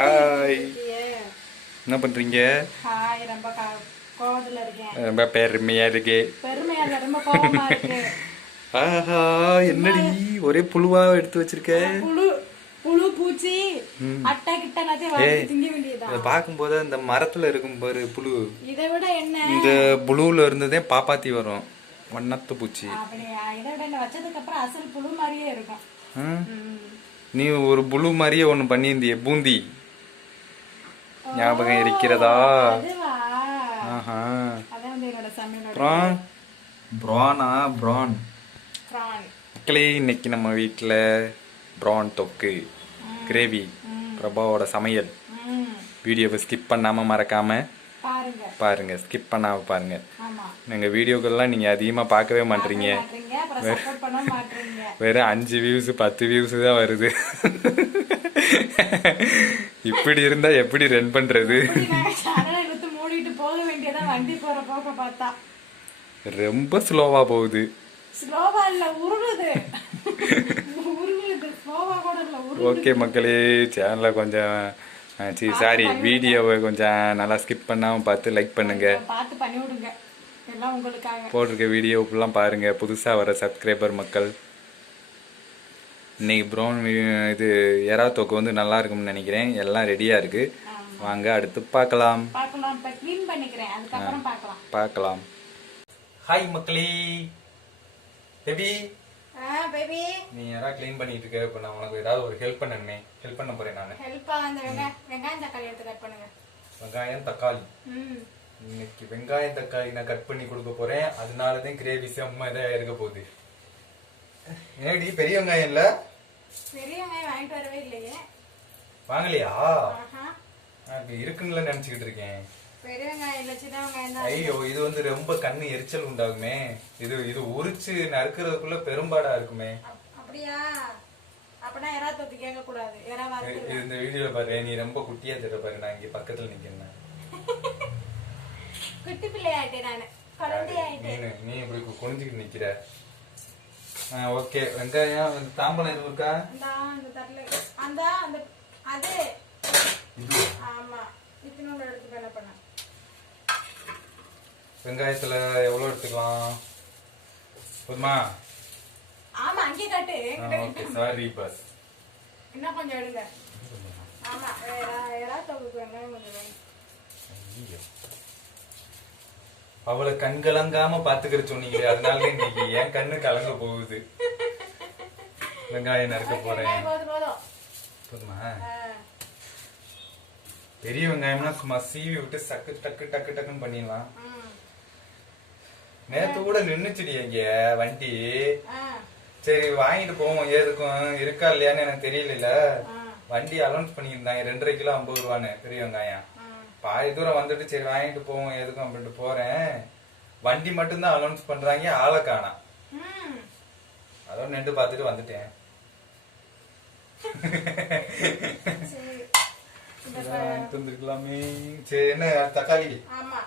Hi, என்ன பண்றீங்க? ரொம்ப பெருமையா இருக்கு. ஆஹா, என்னடி ஒரே புழுவா எடுத்து வச்சிருக்க? புழு பூச்சி அட்டை கிட்ட பாக்கும்போது இந்த மரத்துல இருக்கும் பாரு புழு, இதை விட என்ன இந்த புழுல இருந்ததே பாப்பாத்தி வரும். வண்ணத்து பூச்சி வச்சதுக்கு அப்புறம் அசல் புழு மாதிரியே இருக்கும். நீ ஒரு புழு மாதிரியே ஒண்ணு பண்ணியிருந்திய, பூந்தி ஞாபகம் இருக்கிறதா? மக்களே, இன்னைக்கு நம்ம வீட்டுல பிரான் தொக்கு கிரேவி, பிரபாவோட சமையல். வீடியோவை ஸ்கிப் பண்ணாம மறக்காம பாருங்க, ஸ்கிப் பண்ணாம பாருங்க. எங்க வீடியோக்கள்லாம் நீங்க அதிகமா பார்க்கவே மாட்டீங்க. வெறும் 5 வியூஸ் 10 வியூஸ் தான் வருது. இப்படி இருந்தா எப்படி ரன் பண்றது? ரொம்ப ஸ்லோவா போகுது. ஓகே மக்களே, சேனலை கொஞ்சம் சாரி வீடியோவை கொஞ்சம் நல்லா ஸ்கிப் பண்ணாம பார்த்து லைக் பண்ணுங்க. போட்டிருக்க வீடியோ ஃபுல்லாக பாருங்க, புதுசாக வர சப்ஸ்கிரைபர் மக்கள். இன்னைக்கு ப்ரௌன் இது எறா தொக்கு வந்து நல்லா இருக்கும்னு நினைக்கிறேன். எல்லாம் ரெடியா இருக்கு, வாங்க அடுத்து பார்க்கலாம். பார்க்கலாம். ஹாய் மக்களே. பேபி, நீ யாரா க்ளீன் பண்ணிட்டு இருக்க? இப்ப நான் உனக்கு ஏதாவது ஒரு ஹெல்ப் பண்ணணுமே. ஹெல்ப் பண்ண போறேன் நான். வெங்காயம் தக்காளி எடுத்து கட் பண்ணுங்க. வெங்காயம் தக்காளி, இன்னைக்கு வெங்காயம் தக்காளி நான் கட் பண்ணி கொடுக்க போறேன். அதனாலதான் கிரேவி செம்ம இதா இருக்க போகுது. ஏடி பெரிய வெங்காயம் இல்ல? பெரிய வெங்காயம் வாங்கிட்டு வரவே இல்லையே. வாங்கலையா? இருக்குன்னு நினைச்சுக்கிட்டு இருக்கேன். பெரிய வெங்காயம் இல்ல, சின்ன வெங்காயம் தான். ஐயோ, இது வந்து ரொம்ப கண்ணு எரிச்சல் உண்டாகுமே. இது உரிச்சு நறுக்கிறதுக்குள்ள பெரும்பாடா இருக்குமே. அப்படியா? அப்பனா எறா தொக்கு கேட்க கூடாது. இந்த வீடியோல பாரு, நீ ரொம்ப குட்டியா தெரிய பாரு. நான் இங்க பக்கத்துல நிக்கிறேன். குட்டி பிள்ளை ஆயிட்டேன் நானு, குழந்தை ஆயிட்டேன். நீ இப்படி குனிஞ்சுக்கிட்டு நிக்கிற. ஓகே, வெங்காயம் தாம்பலம் எதுவும் இருக்கா? அது ஆமா, இத்தனோட எடுத்து என்ன பண்ண. வெங்காயத்துல எவ்வளவு எடுத்துக்கலாம்? போதுமா? ஆமா, அங்கே காட்டு. Okay, sorry bus. இன்னும் கொஞ்சம் எடுங்க. ஆமா, எறா தொக்கு வெங்காயம் கொஞ்சம் வேணும். அவளை கண் கலங்காம பாத்துக்கிற சொன்னீங்களே, அதனால இன்னைக்கு என் கண்ணு கலங்க போகுது. வெங்காயம் நறுக்க போறேன். போதுமா? பெரிய வெங்காயம்னா சும்மா சீவி விட்டு சக்கு டக்கு டக்கு டக்குன்னு பண்ணிடலாம். நேத்து கூட நின்னுச்சுடி இங்க வண்டி. சரி வாங்கிட்டு போவோம், ஏதுக்கும் இருக்கா இல்லையான்னு எனக்கு தெரியல. வண்டி அலௌன்ஸ் பண்ணியிருந்தாங்க 2.5 கிலோ 50 ரூபான்னு பெரிய வெங்காயம். பாதி தூரம் வந்துட்டு சரி வாங்கிட்டு போவோம் எதுக்கும் அப்படின்ட்டு போறேன். வண்டி மட்டும்தான் அலௌன்ஸ் பண்றாங்க, ஆளை காணோம். அதோட நின்று பார்த்துட்டு வந்துட்டேன். தந்துருக்கலாமே. சரி, என்ன தக்காளி? ஆமா,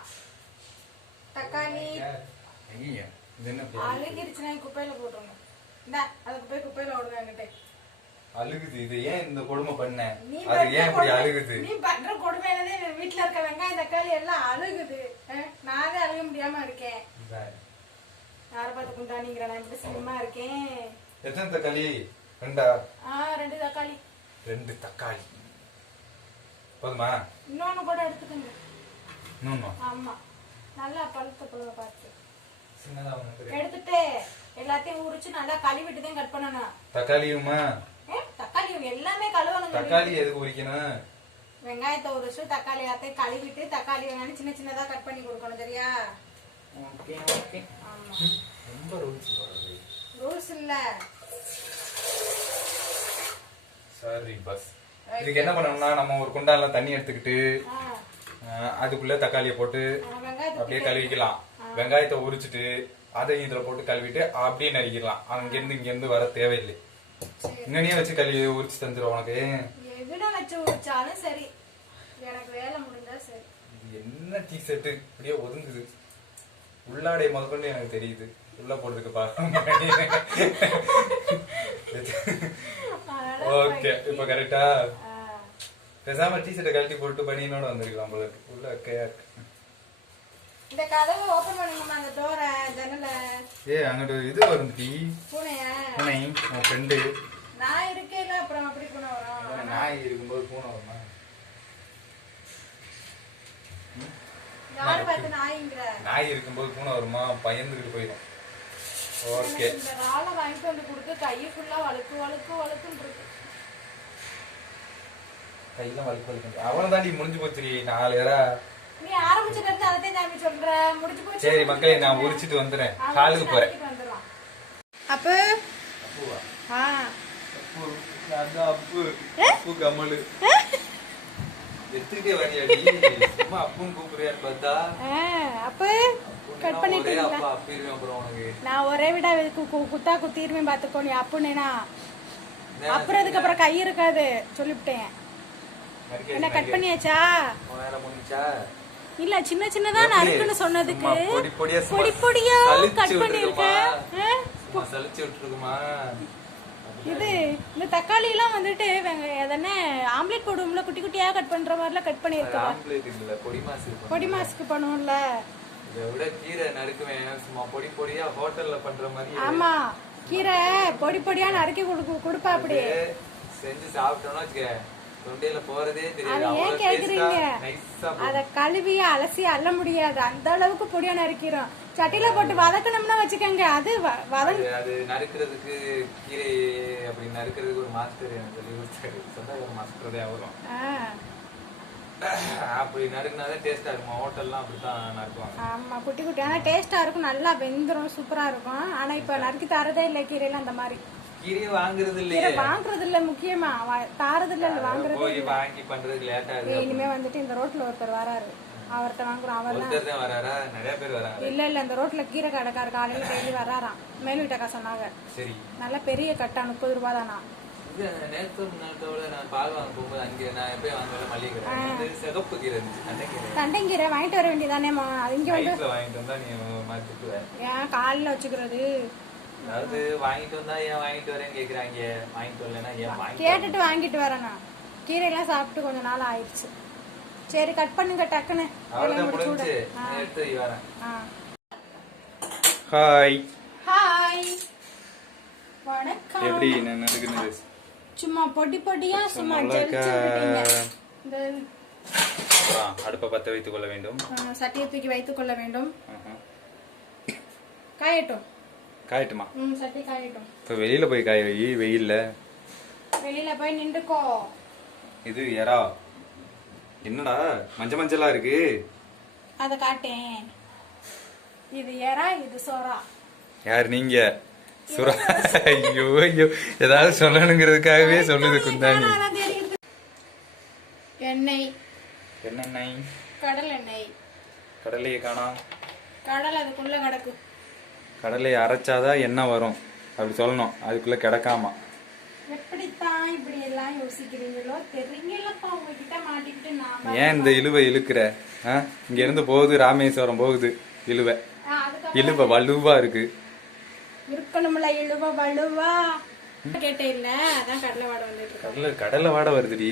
தக்காளி. ஐயா, இது என்ன அழுகிருச்சுனா குப்பையில போட்டுறணும். இந்தா அதுக்கு போய் குப்பையில ஓடுங்க. என்கிட்ட அழுகுது. இது ஏன் இந்த கொடுமை பண்ண? அது ஏன் இப்படி அழுகுது? நீ பண்ற கொடுமையிலே வீட்டுல இருக்க வெங்காயம் தக்காளி எல்லாம் அழுகுது. நானே அழுக முடியாம இருக்கேன். யார பார்த்து குண்டானிங்கிற நான் இப்படி சினிமா இருக்கேன். எத்தனை தக்காளி? 2 தக்காளி. 2 தக்காளி போதுமா? இன்னொன்னு கூட எடுத்துக்கங்க. இன்னொன்னு? ஆமா, நல்லா பழுத்த பழம் பார்த்து எடுத்துட்டு எல்லாத்தையும் உரிச்சு நல்லா கழுவிட்டு தான் கட் பண்ணணும். தக்காளியுமா? தக்காளி எல்லாமே கழுவணும். தக்காளி எதுக்கு உரிக்கணும்? வெங்காயத்தை உரிச்சு தக்காளி எல்லாத்தையும் கழுவிட்டு தக்காளி வெங்காயம் சின்ன சின்னதா கட் பண்ணி கொடுக்கணும். சரியா? Okay okay. ஆமா, ரொம்ப ரூல்ஸ் இல்ல. Sorry bus. இதுக்கு என்ன பண்ணணும்னா, நம்ம ஒரு குண்டான்ல தண்ணி எடுத்துக்கிட்டு அதுக்குள்ள தக்காளியை போட்டு அப்படியே கழுவிக்கலாம். வெங்காயத்தை உரிச்சிட்டு அதை இதுல போட்டு கழுவிட்டு அப்படியே நறுக்கிடலாம். அங்க இருந்து இங்க இருந்து வர தேவையில்லை. இங்கனே வச்சு கழுவி உரிச்சு தந்துரும் உனக்கு. எதுல வச்சு உரிச்சாலும் சரி, எனக்கு வேலை முடிஞ்சா சரி. என்ன டீ ஷர்ட் அப்படியே ஒதுங்குது. உள்ளாடை முதற்கொண்டு எனக்கு தெரியுது. உள்ள போட்டுருக்கு பாருங்க. ஓகே இப்ப கரெக்டா பேசாம டீ-ஷர்ட்டை கழட்டி போட்டு பனியனோட வந்திருக்கலாம் போல இருக்கு. உள்ள வைக்கையா இருக்கு. இந்த கதவை ஓபன் பண்ணுங்கம்மா, அந்த டோரை ஜன்னல. அங்கிட்டு இது வரும் டீ. பூனையா? பூனை உன் ஃப்ரெண்டு. நான் இருக்கேல, அப்புறம் அப்படி பூனை வரும். நாய் இருக்கும்போது பூனை வருமா? யாரு பார்த்து நாய்ங்கிற? நாய் இருக்கும்போது பூனை வருமா? பயந்துட்டு போயிடும். ஓகே. இந்த ராளை வாங்கிட்டு வந்து கொடுத்து கை ஃபுல்லா வழுக்கு வழுக்கு வழுக்குன்னு இருக்கு. கையெல்லாம் வழுக்கு வழுக்கு. அவனை தாண்டி முடிஞ்சு போச்சு 4 ஏரா. நீ ஆரம்பிச்சதுல இருந்து அதே தாண்டி சொல்ற. முடிஞ்சு போச்சு. சரி மக்களே, நான் உரிச்சிட்டு வந்துறேன். காலுக்கு போறேன். அப்ப அப்புவா? அப்பு. அதான் அப்பு. அப்பு கமலு. எத்துக்கிட்டே வரியாடி. சும்மா அப்புன்னு கூப்பிடுறியான்னு பார்த்தா. அப்ப கட் பண்ணிட்டீங்களா? அப்பா அப்பிடுவேன் அப்புறம் உனக்கு. நான் ஒரே விடா குத்தா குத்திடுவேன் பாத்துக்கோ நீ. அப்புனேனா அப்புறம் அதுக்கு அப்புறம் கை இருக்காது சொல்லிவிட்டேன். என்ன கட் பண்ணியாச்சா? வேலை முடிஞ்சா? இல்ல சின்ன சின்னதா நறுக்குன்னு சொன்னதுக்கு பொடி பொடியா கட் பண்ணிருக்கேன். சலிச்சு விட்டுருக்குமா? இது இந்த தக்காளி எல்லாம் வந்துட்டு எதனா ஆம்லெட் போடுவோம்ல, குட்டி குட்டியா கட் பண்ற மாதிரிலாம் கட் பண்ணிருக்கேன். ஆம்லெட் இல்ல, பொடி மாசு. பொடி மாஸ்க்கு பண்ணுவோம்ல. இதை விட கீரை நறுக்குவேன் சும்மா பொடி பொடியா ஹோட்டல்ல பண்ற மாதிரி. ஆமா, கீரை பொடி பொடியா நறுக்கி கொடுப்பா. அப்படி செஞ்சு சாப்பிட்டோம்னா வச்சுக்க, தொண்டையில போறதே அது தெரியாது. ஏன் கேக்குறீங்க? அத கழுவி அலசி அள்ள முடியாது, அந்த அளவுக்கு பொடியா நறுக்கிறோம். சட்டில போட்டு வதக்கணும்னா வச்சுக்கோங்க, அது அது நறுக்கிறதுக்கு கீரை அப்படி நறுக்கிறதுக்கு ஒரு மாஸ்டர் எனக்கு சொல்லி கொடுத்தாரு. சொன்னா ஒரு மாஸ்டரே வரும். அப்படி நறுக்குனாதான் டேஸ்டா இருக்கும். ஹோட்டல்லாம் அப்படித்தான் நறுக்குவாங்க. ஆமா, குட்டி குட்டி. ஆனா டேஸ்டா இருக்கும், நல்லா வெந்துரும், சூப்பரா இருக்கும். ஆனா இப்ப நறுக்கி தரதே இல்ல கீரையில. அந்த மாதிரி கீரையை வாங்குறது இல்ல, வாங்குறது இல்ல. முக்கியமா தாரது இல்ல, வாங்குறது. போய் வாங்கி பண்றதுக்கு லேட்டா இருக்கு. இனிமே வந்துட்டு இந்த ரோட்ல ஒருத்தர் வராரு, அவர்கிட்ட வாங்குறோம். அவர் தான் வராரா? நிறைய பேர் வராங்க. இல்ல இந்த ரோட்ல கீரை கடைக்காரு காலையில டெய்லி வராராம். மேல் வீட்டக்கா சொன்னாங்க. சரி, நல்ல பெரிய கட்டா 30 ரூபாய் தானா. நேத்தோட நான் பால் வாங்க போகும்போது அங்க நான் எப்பயும் வாங்குவேன் மல்லிகை கடை. சிகப்பு கீரை இருந்துச்சு, தண்டைங்கீரை வாங்கிட்டு வர வேண்டியதானேமா? இங்க வந்து வாங்கிட்டு வந்தா நீ மாத்திக்குவேன். ஏன் காலைல வச்சுக்கிறது? அதாவது வாங்கிட்டு வந்தா ஏன் வாங்கிட்டு வரேன்னு கேக்குறாங்க. வாங்கிட்டு வரலன்னா ஏன் கேட்டுட்டு வாங்கிட்டு வரேன். கீரை எல்லாம் சாப்பிட்டு கொஞ்ச நாள் ஆயிடுச்சு. சரி கட் பண்ணுங்க டக்குன்னு. அவ்வளவுதான் முடிஞ்சு எடுத்து வரேன். ஹாய் ஹாய் வணக்கம். எப்படி என்ன இருக்குன்னு சும்மா பொடி பொடியா சும்மா ஜெலிச்சு விட்டீங்க. இந்த அடுப்பை பத்த வைத்துக் கொள்ள வேண்டும். சட்டியை தூக்கி வைத்துக் கொள்ள வேண்டும். காயட்டும். காயட்டுமா? சட்டி காயட்டும். இப்ப வெளியில போய் காய வை. வெயில்ல வெளியில போய் நின்றுக்கோ. இது எறா என்னடா மஞ்சள் மஞ்சளா இருக்கு? அத காட்டேன். இது எறா, இது சோறா. யார் நீங்க? சுரா. ஐயோ ஐயோ, ஏதாவது சொல்லணுங்கிறதுக்காகவே சொல்லுது குந்தாணி. எண்ணெய். எண்ணெய்? கடல் எண்ணெய். கடலையை காணோம். கடல் அதுக்குள்ள கிடக்கு. கடலையை அரைச்சாதான் எண்ணெய் வரும் அப்படி சொல்லணும். அதுக்குள்ள கிடக்காமா. எப்படித்தான் இப்படி எல்லாம் யோசிக்கிறீங்களோ தெரியலப்பா. உங்ககிட்ட மாட்டிக்கிட்டு நான் ஏன் இந்த இழுவை இழுக்கிற? இங்க இருந்து போகுது ராமேஸ்வரம் போகுது இழுவை. இழுவை வலுவா இருக்கு. இருக்கணும்ல இழுவ வலுவா. கேட்டே இல்ல, அதான் கடலை வாடை வந்துட்டு இருக்கு. கடலை வாடை வருதுடி,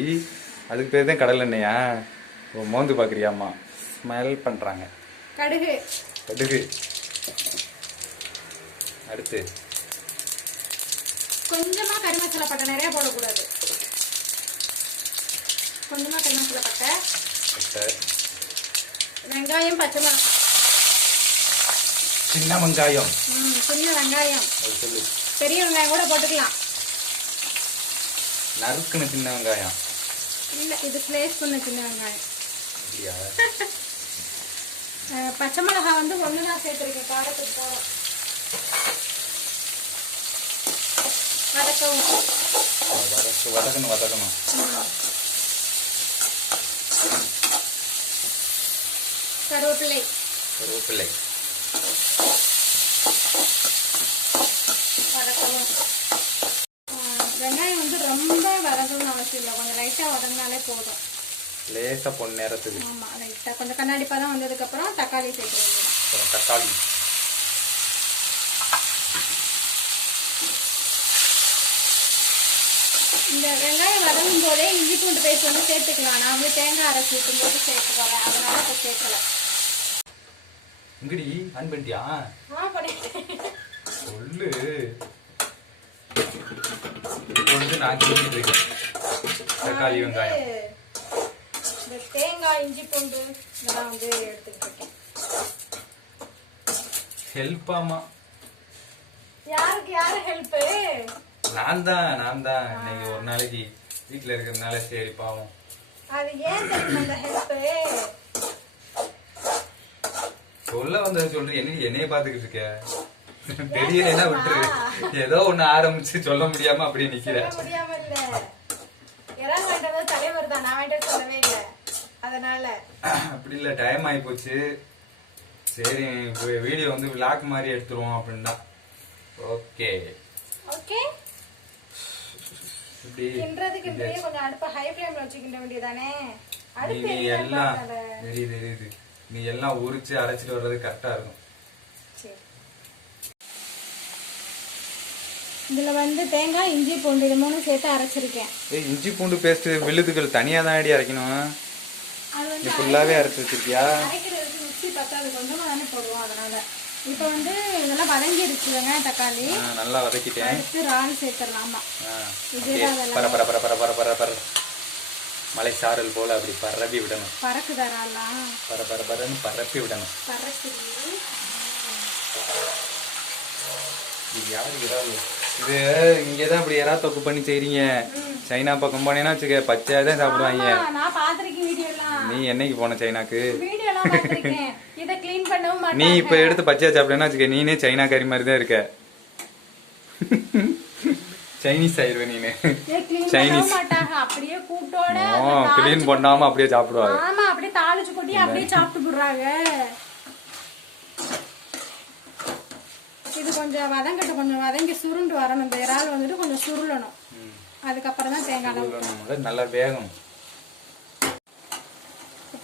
அதுக்கு பேர் தான் கடல் எண்ணெயா? மோந்து பாக்குறியாமா? ஸ்மெல் பண்றாங்க. கடுகு. கடுகு அடுத்து கொஞ்சமா கறி மசாலா பட்டை, நிறைய போடக்கூடாது. கொஞ்சமா கறி மசாலா பட்டை, வெங்காயம், பச்சை மிளகாய், சின்ன வெங்காயம். சின்ன வெங்காயம், பெரிய வெங்காயம் கூட போட்டுக்கலாம். நறுக்குன்னு சின்ன வெங்காயம் இல்ல, இது ஸ்லைஸ் பண்ண சின்ன வெங்காயம். பச்சை மிளகாய் வந்து ஒண்ணுதான் சேர்த்திருக்கேன் காரத்துக்கு போல. வதக்கவும். வதக்கணும். கருவேப்பிலை. வதக்கவும். வெங்காயம் வந்து ரொம்ப வதங்கணும்னு அவசியம் இல்லை, கொஞ்சம் லைட்டா வதங்கினாலே போதும். லேசா பொன்னேரத்துக்கு. ஆமா, லைட்டா கொஞ்சம் கண்ணாடிப்பா தான் வந்ததுக்கு அப்புறம் தக்காளி சேர்த்துருவோம். தக்காளி இந்த வெங்காயம் வதங்கும் போதே இஞ்சி பூண்டு பேஸ்ட் வந்து சேர்த்துக்கலாம். நான் வந்து தேங்காய் அரைச்சி ஊற்றும் போது சேர்த்து போறேன், அதனால இப்போ சேர்க்கல. இங்கடி ஆன் பண்ணிட்டியா? பண்ணிட்டேன். சொல்லு. இப்போ வந்து நான் கிண்டிட்டு இருக்கேன் தக்காளி வெங்காயம். இந்த தேங்காய் இஞ்சி பூண்டு இதெல்லாம் வந்து எடுத்துக்கிட்டு இருக்கேன். ஹெல்ப்பாமா? யாருக்கு யாரு ஹெல்ப்பு? நான் தான் இன்னைக்கு ஒரு நாளைக்கு வீட்டுல இருக்கிறதுனால சரி பாவம். அது ஏன் தெரியும் அந்த ஹெல்ப்பு? சொல்ல வந்தது சொல்றேன். என்னைய பாத்துக்கிட்டு இருக்க? தெரியலன்னா விட்டுரு. ஏதோ ஒண்ணு ஆரம்பிச்சு சொல்ல முடியாம அப்படியே நிக்கிற. முடியாம இல்ல, இறால் வாங்கிட்டு தலைவர் தான், நான் வாங்கிட்டு சொல்லவே இல்ல. அதனால அப்படி இல்ல, டைம் ஆகி போச்சு. சரி வீடியோ வந்து விளாக் மாதிரி எடுத்துருவோம் அப்படின்னா. Okay okay. கிண்டறதுக்கு கொஞ்சம் அடுப்ப ஹை ஃப்ளேம்ல வச்சுக்கிட்ட வேண்டியதானே. நீ எல்லாம் தெரியுது. நீ எல்லாம் உரிச்சு அரைச்சிட்டு வர்றது கரெக்டா இருக்கும். இதுல வந்து தேங்காய் இஞ்சி பூண்டு இது மூணும் சேர்த்து அரைச்சிருக்கேன். இஞ்சி பூண்டு பேஸ்ட் விழுதுகள் தனியா தான் அடி அரைக்கணும். அது வந்து ஃபுல்லாவே அரைச்சு வச்சிருக்கியா? அரைக்கிறதுக்கு மிக்ஸி பத்தாது, கொஞ்சமா தானே போடுவோம். அதனால இப்போ வந்து இதெல்லாம் வதங்கிருச்சு. வெங்காயம் தக்காளி நல்லா வதக்கிட்டேன். அடுத்து இறால் சேர்த்துடலாமா? மலை சாரல் போல அப்படி பரப்பி விடணும். பறக்குதா இறால்லாம்? பரன்னு பரப்பி விடணும். இது இங்கதான் இப்படி யாராவது தொக்கு பண்ணி செய்றீங்க. சைனா பக்கம் போனேன்னா வச்சுக்க பச்சையாதான் சாப்பிடுவாங்க. நான் பாத்திருக்கேன் வீடியோ எல்லாம். நீ என்னைக்கு போன சைனாக்கு? வீடியோ எல்லாம் பாத்திருக்கேன். இத க்ளீன் பண்ணவும் மாட்டாங்க. நீ இப்ப எடுத்து பச்சையா சாப்பிடனா வச்சுக்க, நீனே சைனா கறி மாதிரி தான் இருக்க. சைனீஸ் ஆயிருவே நீனு. சைனீஸ் மாட்டாங்க, அப்படியே கூட்டோட க்ளீன் பண்ணாம அப்படியே சாப்பிடுவாங்க. ஆமா, அப்படியே தாளிச்சு கொட்டி அப்படியே சாப்பிட்டு போடுறாங்க. இது கொஞ்சம் வதங்கட்டும், கொஞ்சம் வதங்கி சுருண்டு வரணும். இந்த இறால் வந்துட்டு கொஞ்சம் சுருளணும். அதுக்கப்புறம் தான் தேங்காய் நல்லா வேகணும்.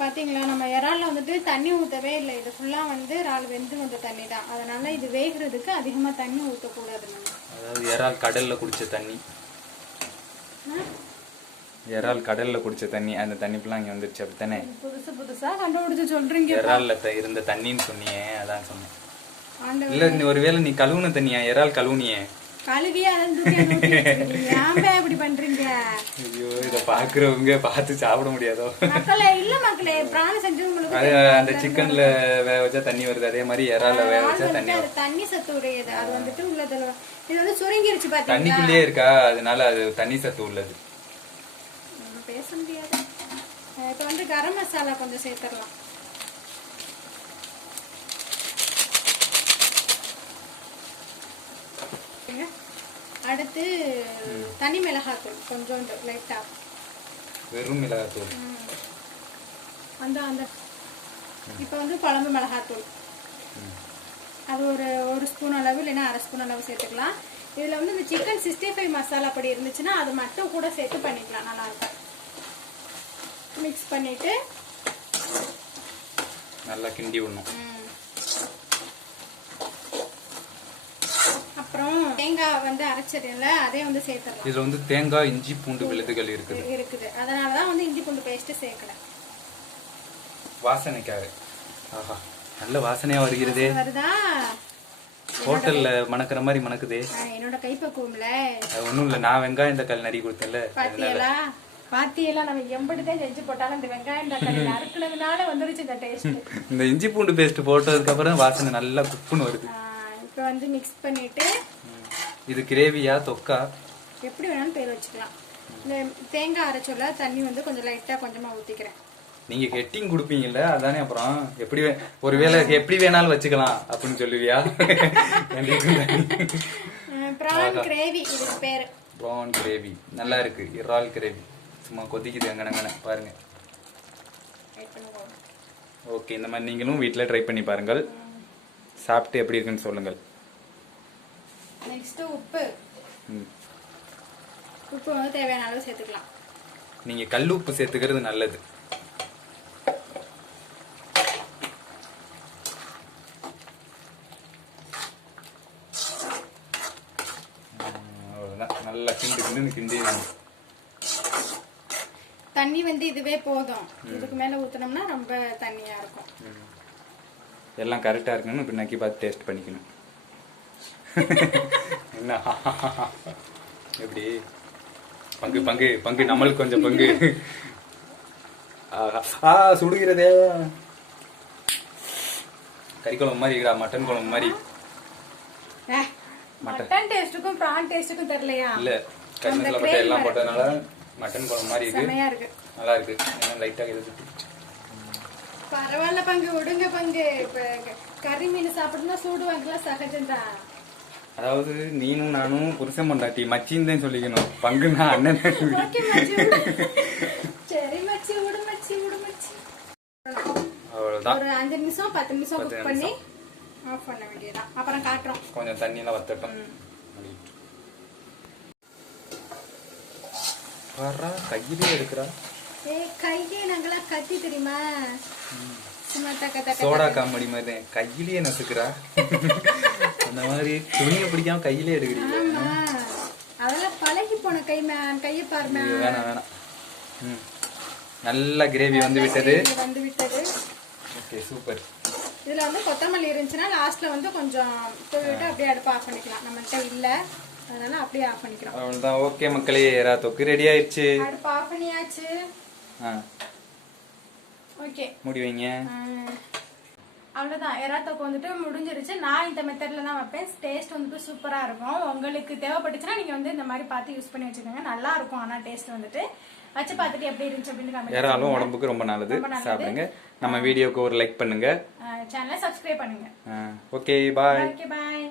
பாத்தீங்களா, நம்ம இறால்ல வந்துட்டு தண்ணி ஊற்றவே இல்லை. இது ஃபுல்லா வந்து இறால் வெந்து வந்த தண்ணி தான். அதனால இது வேகிறதுக்கு அதிகமா தண்ணி ஊற்றக்கூடாது. அதாவது இறால் கடல்ல குடிச்ச தண்ணி. இறால் கடல்ல குடிச்ச தண்ணி, அந்த தண்ணி ஃபுல்லா இங்க வந்துருச்சு. அப்படித்தானே? புதுசா கண்டுபிடிச்சு சொல்றீங்க. இறால்ல இருந்த தண்ணின்னு சொன்னியே, அதான் சொன்னேன். இல்ல ஒருவேளை நீ கழுவுன தண்ணியா? இறால் கழுவுனியே கழுவியா? இப்படி பண்றீங்க? ஐயோ, இத பாக்குறவங்க பார்த்து சாப்பிட முடியாதோ? இல்ல மக்களே, பிராணம் செஞ்சு அந்த சிக்கன்ல வேக வச்சா தண்ணி வருது, அதே மாதிரி இறால வேக வச்சா தண்ணி வருது. தண்ணி சத்து உடையது. அது வந்துட்டு உள்ளதுல இது வந்து சுருங்கிருச்சு பாத்தீங்களா? தண்ணிக்குள்ளேயே இருக்கா, அதனால அது தண்ணி சத்து உள்ளது. பேச முடியாது. இப்ப வந்து கரம் மசாலா கொஞ்சம் சேர்த்துடலாம். அடுத்து தனி மிளகாத்தூள் கொஞ்சோண்டு லைட்டா, வெறும் மிளகாத்தூள். அந்த இப்போ வந்து குழம்பு மிளகாத்தூள் அது ஒரு ஸ்பூன் அளவு இல்லைன்னா அரை ஸ்பூன் அளவு சேர்த்துக்கலாம். இதுல வந்து இந்த சிக்கன் 65 மசாலா அப்படி இருந்துச்சுன்னா அது மட்டும் கூட சேர்த்து பண்ணிக்கலாம், நல்லா இருக்கும். மிக்ஸ் பண்ணிட்டு நல்லா கிண்டி விடணும். அப்புறம் தேங்காய் வந்து அரைச்சதுல அதே வந்து சேர்த்துடலாம். இதுல வந்து தேங்காய் இஞ்சி பூண்டு விழுதுகள் இருக்குது. அதனாலதான் வந்து இஞ்சி பூண்டு பேஸ்ட் சேர்க்கிறேன், வாசனைக்காக. ஆஹா, நல்ல வாசனையா வருகிறதே. வருதா? ஹோட்டல்ல மணக்கிற மாதிரி மணக்குதே. என்னோட கைப்பக்குவம்ல. ஒண்ணும் இல்ல, நான் வெங்காயம் தக்காளி நறுக்கி கொடுத்தேன்ல. பாத்தியெல்லாம் நம்ம எம்படிதான் செஞ்சு போட்டாலும் இந்த வெங்காயம் தக்காளி அறுக்குனதுனால வந்துருச்சு இந்த டேஸ்ட். இந்த இஞ்சி பூண்டு பேஸ்ட் போட்டதுக்கு அப்புறம் வாசனை நல்லா குப்புன்னு வருது. இப்போ வந்து மிக்ஸ் பண்ணிட்டு இது கிரேவியா தொக்கா எப்படி வேணாலும் பேர் வச்சுக்கலாம். இந்த தேங்காய் அரைச்சோல தண்ணி வந்து கொஞ்சம் லைட்டா கொஞ்சமா ஊத்திக்கிறேன். நீங்க ஹெட்டிங் கொடுப்பீங்கல்ல, அதானே. அப்புறம் எப்படி ஒருவேளை எப்படி வேணாலும் வச்சுக்கலாம் அப்படின்னு சொல்லுவியா? பிரான் கிரேவி இது பேரு. பிரான் கிரேவி நல்லா இருக்கு. இறால் கிரேவி சும்மா கொதிக்குது அங்கனங்கன பாருங்க. ஓகே, இந்த மாதிரி நீங்களும் வீட்டில் ட்ரை பண்ணி பாருங்கள். சாப்பிட்டு எப்படி இருக்குன்னு சொல்லுங்கள். நெக்ஸ்ட் உப்பு வந்து தேவையான அளவு சேர்த்துக்கலாம். நீங்க கல் உப்பு சேர்த்துக்கிறது நல்லது. நல்லா கிண்டு கிண்டு தண்ணி வந்து இதுவே போதும். இதுக்கு மேல ஊத்துனோம்னா ரொம்ப தண்ணியா இருக்கும். எல்லாம் கரெக்டா இருக்கணும். இப்ப நக்கி பார்த்து டேஸ்ட் பண்ணிக்கணும். என்ன எப்படி பங்கு பங்கு பங்கு நம்மளுக்கு கொஞ்சம் பங்கு. சுடுகிறதே. கறி குழம்பு மாதிரி இருக்கா, மட்டன் குழம்பு மாதிரி. மட்டன் டேஸ்டுக்கும் பிரான் டேஸ்டுக்கும் தெரியலையா? இல்ல கறி மசாலா பட்டை எல்லாம் போட்டதுனால மட்டன் குழம்பு மாதிரி இருக்கு. நல்லா இருக்கு. லைட்டா இது பரவாயில்ல பங்கு, விடுங்க பங்கு. இப்ப கறி மீன் சாப்பிடணும் சூடு வாங்கலாம் சகஜம்தான். அதாவது நீனும் நானும் புருஷன் பொண்டாட்டி மச்சின்னு தான் சொல்லிக்கணும். பங்குனா அண்ணன். சரி மச்சி, விடு மச்சி, விடு மச்சி. அவ்வளவுதான். ஒரு 5 நிமிஷம் 10 நிமிஷம் குக் பண்ணி ஆஃப் பண்ண வேண்டியதான். அப்புறம் காட்டுறோம். கொஞ்சம் தண்ணி எல்லாம் வத்தட்டும். பாரா கையிலே எடுக்கிறா. கையே நாங்களா கத்தி தெரியுமா? சோடா காமெடி மாதிரி கையிலேயே நசுக்கிறா. அந்த மாதிரி துணியை பிடிக்காம கையிலே எடுக்கிறீங்க. அதெல்லாம் பழகி போன கையை பாருங்க. வேணாம் வேணாம். நல்ல கிரேவி வந்து விட்டது. Okay super. இதுல வந்து கொத்தமல்லி இருந்துச்சுன்னா லாஸ்ட்ல வந்து கொஞ்சம் தூவிட்டு அப்படியே அடுப்பு ஆஃப் பண்ணிக்கலாம். நம்மள்ட்ட இல்ல, அதனால அப்படியே ஆஃப் பண்ணிக்கலாம். அவ்வளவுதான். ஓகே மக்களே, எறா தொக்கு ரெடி ஆயிடுச்சு. அடுப்பு ஆஃப் பண்ணியாச்சு. ஓகே மூடி வைங்க. அவ்வளோதான். எறா தொக்கு வந்துட்டு முடிஞ்சிருச்சு. நான் இந்த மெத்தட்ல தான் வைப்பேன். டேஸ்ட் வந்துட்டு சூப்பரா இருக்கும். உங்களுக்கு தேவைப்பட்டுச்சுன்னா நீங்க வந்து இந்த மாதிரி பார்த்து யூஸ் பண்ணி வச்சுக்கோங்க. நல்லா இருக்கும். ஆனா டேஸ்ட் வந்துட்டு வச்சு பார்த்துட்டு எப்படி இருந்துச்சு அப்படின்னு கமெண்ட். எறாலும் உடம்புக்கு ரொம்ப நல்லது. சாப்பிடுங்க. நம்ம வீடியோக்கு ஒரு லைக் பண்ணுங்க. சேனலை சப்ஸ்கிரைப் பண்ணுங்க. Okay bye. Okay bye.